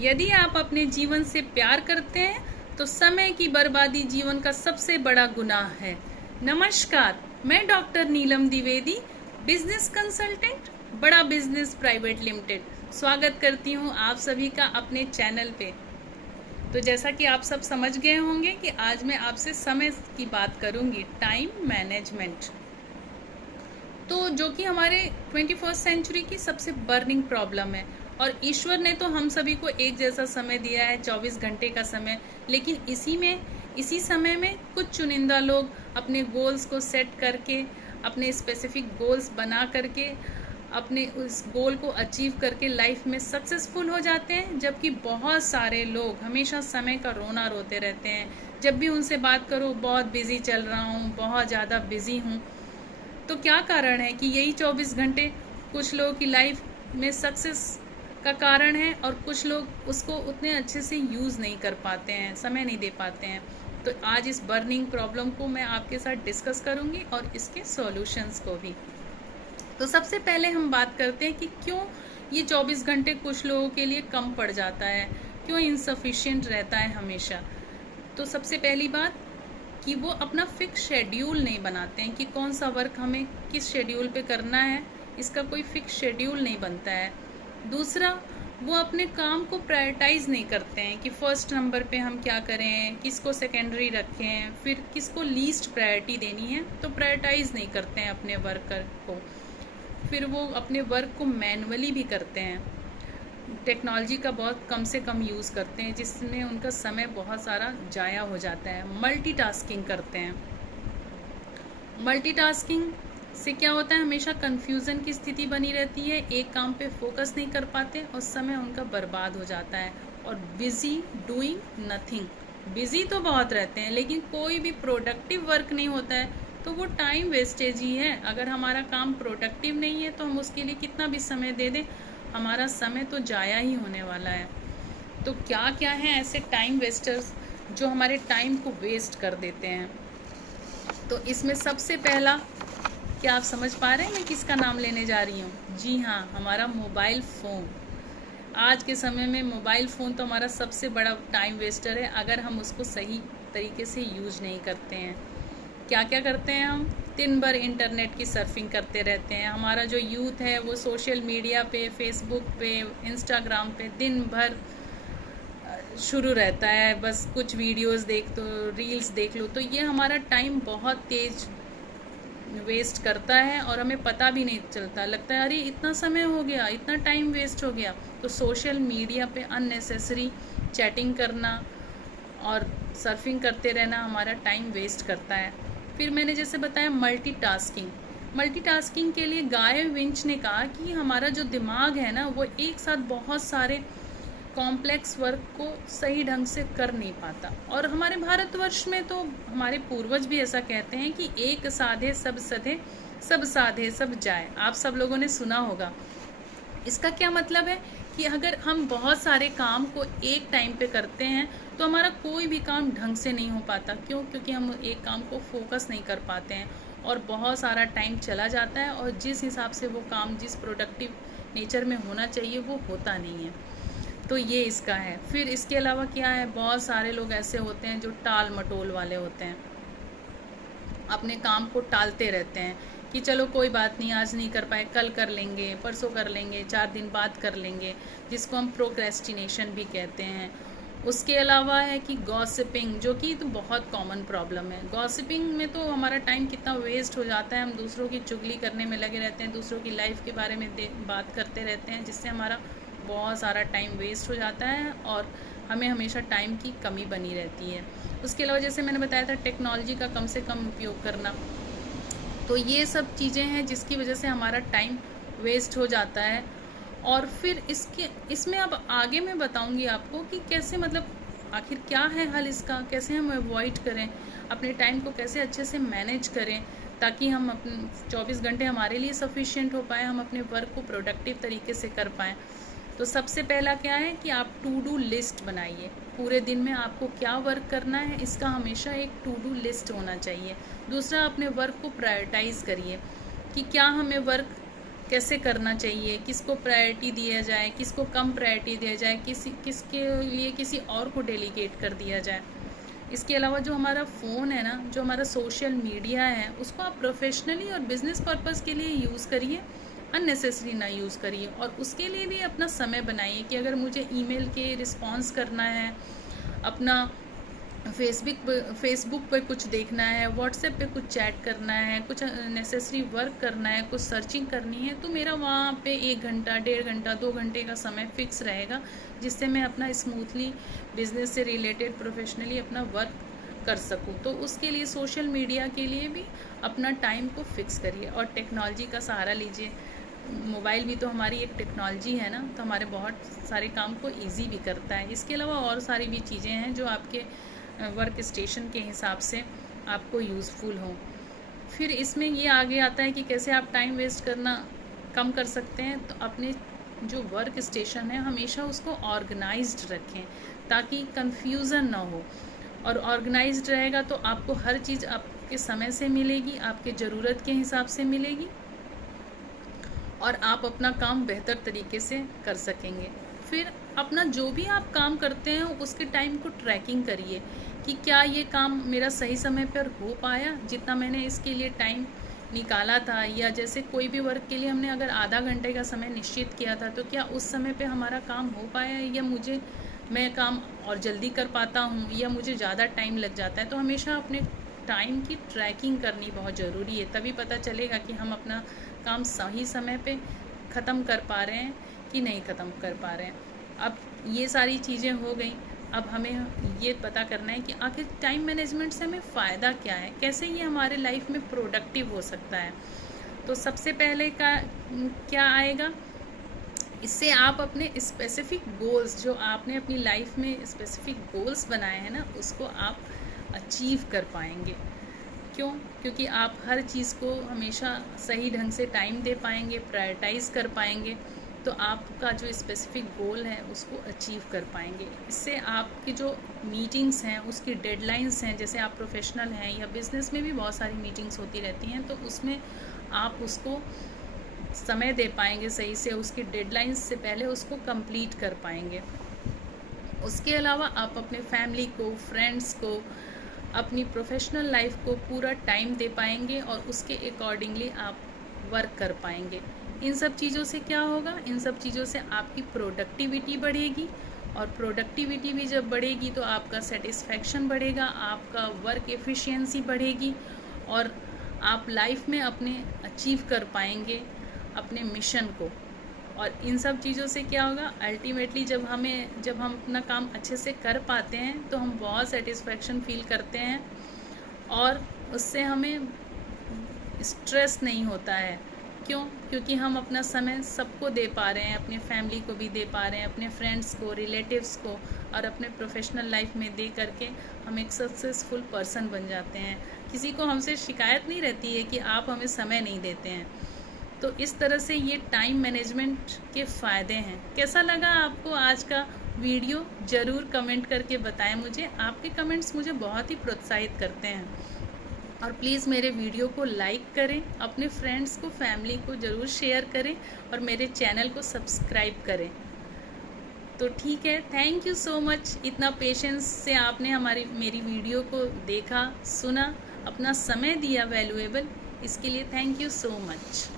यदि आप अपने जीवन से प्यार करते हैं तो समय की बर्बादी जीवन का सबसे बड़ा गुनाह है। नमस्कार, मैं डॉक्टर नीलम द्विवेदी, बिजनेस कंसल्टेंट, बड़ा बिजनेस प्राइवेट लिमिटेड, स्वागत करती हूं आप सभी का अपने चैनल पे। तो जैसा कि आप सब समझ गए होंगे कि आज मैं आपसे समय की बात करूंगी, टाइम मैनेजमेंट। तो जो कि हमारे 21st सेंचुरी की सबसे बर्निंग प्रॉब्लम है। और ईश्वर ने तो हम सभी को एक जैसा समय दिया है, 24 घंटे का समय, लेकिन इसी समय में कुछ चुनिंदा लोग अपने गोल्स को सेट करके, अपने स्पेसिफिक गोल्स बना करके, अपने उस गोल को अचीव करके लाइफ में सक्सेसफुल हो जाते हैं, जबकि बहुत सारे लोग हमेशा समय का रोना रोते रहते हैं। जब भी उनसे बात करो, बहुत बिजी चल रहा हूँ, बहुत ज़्यादा बिजी हूँ। तो क्या कारण है कि यही 24 घंटे कुछ लोगों की लाइफ में सक्सेस का कारण है और कुछ लोग उसको उतने अच्छे से यूज़ नहीं कर पाते हैं, समय नहीं दे पाते हैं। तो आज इस बर्निंग प्रॉब्लम को मैं आपके साथ डिस्कस करूंगी और इसके सॉल्यूशंस को भी। तो सबसे पहले हम बात करते हैं कि क्यों ये 24 घंटे कुछ लोगों के लिए कम पड़ जाता है, क्यों इनसफिशिएंट रहता है हमेशा। तो सबसे पहली बात कि वो अपना फिक्स शेड्यूल नहीं बनाते हैं कि कौन सा वर्क हमें किस शेड्यूल पे करना है, इसका कोई फिक्स शेड्यूल नहीं बनता है। दूसरा, वो अपने काम को प्रायोरिटाइज नहीं करते हैं कि फर्स्ट नंबर पे हम क्या करें, किसको सेकेंडरी रखें, फिर किसको लीस्ट प्रायोरिटी देनी है, तो प्रायोरिटाइज नहीं करते हैं अपने वर्कर को। फिर वो अपने वर्क को मैनुअली भी करते हैं, टेक्नोलॉजी का बहुत कम से कम यूज़ करते हैं, जिसमें उनका समय बहुत सारा जाया हो जाता है। मल्टीटास्किंग करते हैं। मल्टीटास्किंग से क्या होता है, हमेशा कन्फ्यूज़न की स्थिति बनी रहती है, एक काम पे फोकस नहीं कर पाते और समय उनका बर्बाद हो जाता है। और बिजी डूइंग नथिंग, बिजी तो बहुत रहते हैं लेकिन कोई भी प्रोडक्टिव वर्क नहीं होता है, तो वो टाइम वेस्टेज ही है। अगर हमारा काम प्रोडक्टिव नहीं है तो हम उसके लिए कितना भी समय दे दें, हमारा समय तो जाया ही होने वाला है। तो क्या क्या हैं ऐसे टाइम वेस्टर्स जो हमारे टाइम को वेस्ट कर देते हैं। तो इसमें सबसे पहला, क्या आप समझ पा रहे हैं मैं किसका नाम लेने जा रही हूँ? जी हाँ, हमारा मोबाइल फ़ोन। आज के समय में मोबाइल फ़ोन तो हमारा सबसे बड़ा टाइम वेस्टर है, अगर हम उसको सही तरीके से यूज नहीं करते हैं। क्या क्या करते हैं हम? दिन भर इंटरनेट की सर्फिंग करते रहते हैं। हमारा जो यूथ है वो सोशल मीडिया पे, फेसबुक पे, इंस्टाग्राम पे दिन भर शुरू रहता है, बस कुछ वीडियोस देख तो, रील्स देख लो, तो ये हमारा टाइम बहुत तेज वेस्ट करता है और हमें पता भी नहीं चलता। लगता है अरे इतना समय हो गया, इतना टाइम वेस्ट हो गया। तो सोशल मीडिया पे अननेसेसरी चैटिंग करना और सर्फिंग करते रहना हमारा टाइम वेस्ट करता है। फिर मैंने जैसे बताया मल्टीटास्किंग के लिए गाय विंच ने कहा कि हमारा जो दिमाग है ना, वो एक साथ बहुत सारे कॉम्प्लेक्स वर्क को सही ढंग से कर नहीं पाता। और हमारे भारतवर्ष में तो हमारे पूर्वज भी ऐसा कहते हैं कि एक साधे सब सधे, सब साधे सब जाए। आप सब लोगों ने सुना होगा। इसका क्या मतलब है कि अगर हम बहुत सारे काम को एक टाइम पे करते हैं तो हमारा कोई भी काम ढंग से नहीं हो पाता। क्यों? क्योंकि हम एक काम को फोकस नहीं कर पाते हैं और बहुत सारा टाइम चला जाता है और जिस हिसाब से वो काम जिस प्रोडक्टिव नेचर में होना चाहिए वो होता नहीं है। तो ये इसका है। फिर इसके अलावा क्या है, बहुत सारे लोग ऐसे होते हैं जो टाल मटोल वाले होते हैं, अपने काम को टालते रहते हैं कि चलो कोई बात नहीं, आज नहीं कर पाए, कल कर लेंगे, परसों कर लेंगे, 4 दिन बाद कर लेंगे, जिसको हम प्रोक्रेस्टिनेशन भी कहते हैं। उसके अलावा है कि गॉसिपिंग, जो कि तो बहुत कॉमन प्रॉब्लम है। गॉसिपिंग में तो हमारा टाइम कितना वेस्ट हो जाता है, हम दूसरों की चुगली करने में लगे रहते हैं, दूसरों की लाइफ के बारे में बात करते रहते हैं, जिससे हमारा बहुत सारा टाइम वेस्ट हो जाता है और हमें हमेशा टाइम की कमी बनी रहती है। उसके अलावा जैसे मैंने बताया था, टेक्नोलॉजी का कम से कम उपयोग करना। तो ये सब चीज़ें हैं जिसकी वजह से हमारा टाइम वेस्ट हो जाता है। और फिर इसमें अब आगे मैं बताऊंगी आपको कि कैसे, मतलब आखिर क्या है हल इसका, कैसे हम अवॉइड करें, अपने टाइम को कैसे अच्छे से मैनेज करें, ताकि हम अपने 24 घंटे हमारे लिए सफिशिएंट हो पाए, हम अपने वर्क को प्रोडक्टिव तरीके से कर पाएँ। तो सबसे पहला क्या है कि आप टू डू लिस्ट बनाइए। पूरे दिन में आपको क्या वर्क करना है, इसका हमेशा एक टू डू लिस्ट होना चाहिए। दूसरा, अपने वर्क को प्रायोरिटाइज़ करिए कि क्या हमें वर्क कैसे करना चाहिए, किसको प्रायोरिटी दिया जाए, किसको कम प्रायोरिटी दिया जाए, किसके लिए किसी और को डेलीगेट कर दिया जाए। इसके अलावा जो हमारा फ़ोन है ना, जो हमारा सोशल मीडिया है, उसको आप प्रोफेशनली और बिज़नेस पर्पज़ के लिए यूज़ करिए, अननेसेसरी ना यूज़ करिए। और उसके लिए भी अपना समय बनाइए कि अगर मुझे ईमेल के रिस्पॉन्स करना है, अपना फेसबुक पे कुछ देखना है, व्हाट्सएप पे कुछ चैट करना है, कुछ नेसेसरी वर्क करना है, कुछ सर्चिंग करनी है, तो मेरा वहाँ पे 1 घंटा, 1.5 घंटा, 2 घंटे का समय फ़िक्स रहेगा, जिससे मैं अपना स्मूथली बिज़नेस से रिलेटेड प्रोफेशनली अपना वर्क कर सकूँ। तो उसके लिए सोशल मीडिया के लिए भी अपना टाइम को फिक्स करिए और टेक्नोलॉजी का सहारा लीजिए। मोबाइल भी तो हमारी एक टेक्नोलॉजी है ना, तो हमारे बहुत सारे काम को ईजी भी करता है। इसके अलावा और सारी भी चीज़ें हैं जो आपके वर्क स्टेशन के हिसाब से आपको यूज़फुल हो। फिर इसमें ये आगे आता है कि कैसे आप टाइम वेस्ट करना कम कर सकते हैं। तो अपने जो वर्क स्टेशन है हमेशा उसको ऑर्गेनाइज्ड रखें ताकि कंफ्यूजन ना हो। और ऑर्गेनाइज्ड रहेगा तो आपको हर चीज़ आपके समय से मिलेगी, आपके ज़रूरत के हिसाब से मिलेगी और आप अपना काम बेहतर तरीके से कर सकेंगे। फिर अपना जो भी आप काम करते हैं उसके टाइम को ट्रैकिंग करिए कि क्या ये काम मेरा सही समय पर हो पाया, जितना मैंने इसके लिए टाइम निकाला था। या जैसे कोई भी वर्क के लिए हमने अगर आधा घंटे का समय निश्चित किया था, तो क्या उस समय पे हमारा काम हो पाया है, या मैं काम और जल्दी कर पाता हूँ, या मुझे ज़्यादा टाइम लग जाता है। तो हमेशा अपने टाइम की ट्रैकिंग करनी बहुत ज़रूरी है, तभी पता चलेगा कि हम अपना काम सही समय पे ख़त्म कर पा रहे हैं कि नहीं ख़त्म कर पा रहे हैं। अब ये सारी चीज़ें हो गई, अब हमें ये पता करना है कि आखिर टाइम मैनेजमेंट से हमें फ़ायदा क्या है, कैसे ये हमारे लाइफ में प्रोडक्टिव हो सकता है। तो सबसे पहले का क्या आएगा, इससे आप अपने स्पेसिफिक गोल्स, जो आपने अपनी लाइफ में स्पेसिफिक गोल्स बनाए हैं ना, उसको आप अचीव कर पाएंगे। क्यों? क्योंकि आप हर चीज़ को हमेशा सही ढंग से टाइम दे पाएंगे, प्रायोरिटाइज़ कर पाएंगे, तो आपका जो स्पेसिफिक गोल है उसको अचीव कर पाएंगे। इससे आपकी जो मीटिंग्स हैं उसकी डेडलाइंस हैं, जैसे आप प्रोफेशनल हैं या बिज़नेस में भी बहुत सारी मीटिंग्स होती रहती हैं, तो उसमें आप उसको समय दे पाएंगे सही से, उसकी डेडलाइंस से पहले उसको कंप्लीट कर पाएंगे। उसके अलावा आप अपने फैमिली को, फ्रेंड्स को, अपनी प्रोफेशनल लाइफ को पूरा टाइम दे पाएंगे और उसके अकॉर्डिंगली आप वर्क कर पाएंगे। इन सब चीज़ों से क्या होगा, इन सब चीज़ों से आपकी प्रोडक्टिविटी बढ़ेगी, और प्रोडक्टिविटी भी जब बढ़ेगी तो आपका सेटिस्फैक्शन बढ़ेगा, आपका वर्क एफिशिएंसी बढ़ेगी, और आप लाइफ में अपने अचीव कर पाएंगे अपने मिशन को। और इन सब चीज़ों से क्या होगा, अल्टीमेटली जब हम अपना काम अच्छे से कर पाते हैं तो हम बहुत सेटिस्फैक्शन फील करते हैं, और उससे हमें स्ट्रेस नहीं होता है। क्यों? क्योंकि हम अपना समय सबको दे पा रहे हैं, अपने फैमिली को भी दे पा रहे हैं, अपने फ्रेंड्स को, रिलेटिव्स को, और अपने प्रोफेशनल लाइफ में दे करके हम एक सक्सेसफुल पर्सन बन जाते हैं। किसी को हमसे शिकायत नहीं रहती है कि आप हमें समय नहीं देते हैं। तो इस तरह से ये टाइम मैनेजमेंट के फ़ायदे हैं। कैसा लगा आपको आज का वीडियो? ज़रूर कमेंट करके बताएं मुझे, आपके कमेंट्स मुझे बहुत ही प्रोत्साहित करते हैं। और प्लीज़ मेरे वीडियो को लाइक करें, अपने फ्रेंड्स को, फैमिली को ज़रूर शेयर करें, और मेरे चैनल को सब्सक्राइब करें। तो ठीक है, थैंक यू सो मच, इतना पेशेंस से आपने मेरी वीडियो को देखा, सुना, अपना समय दिया वैल्यूएबल, इसके लिए थैंक यू सो मच।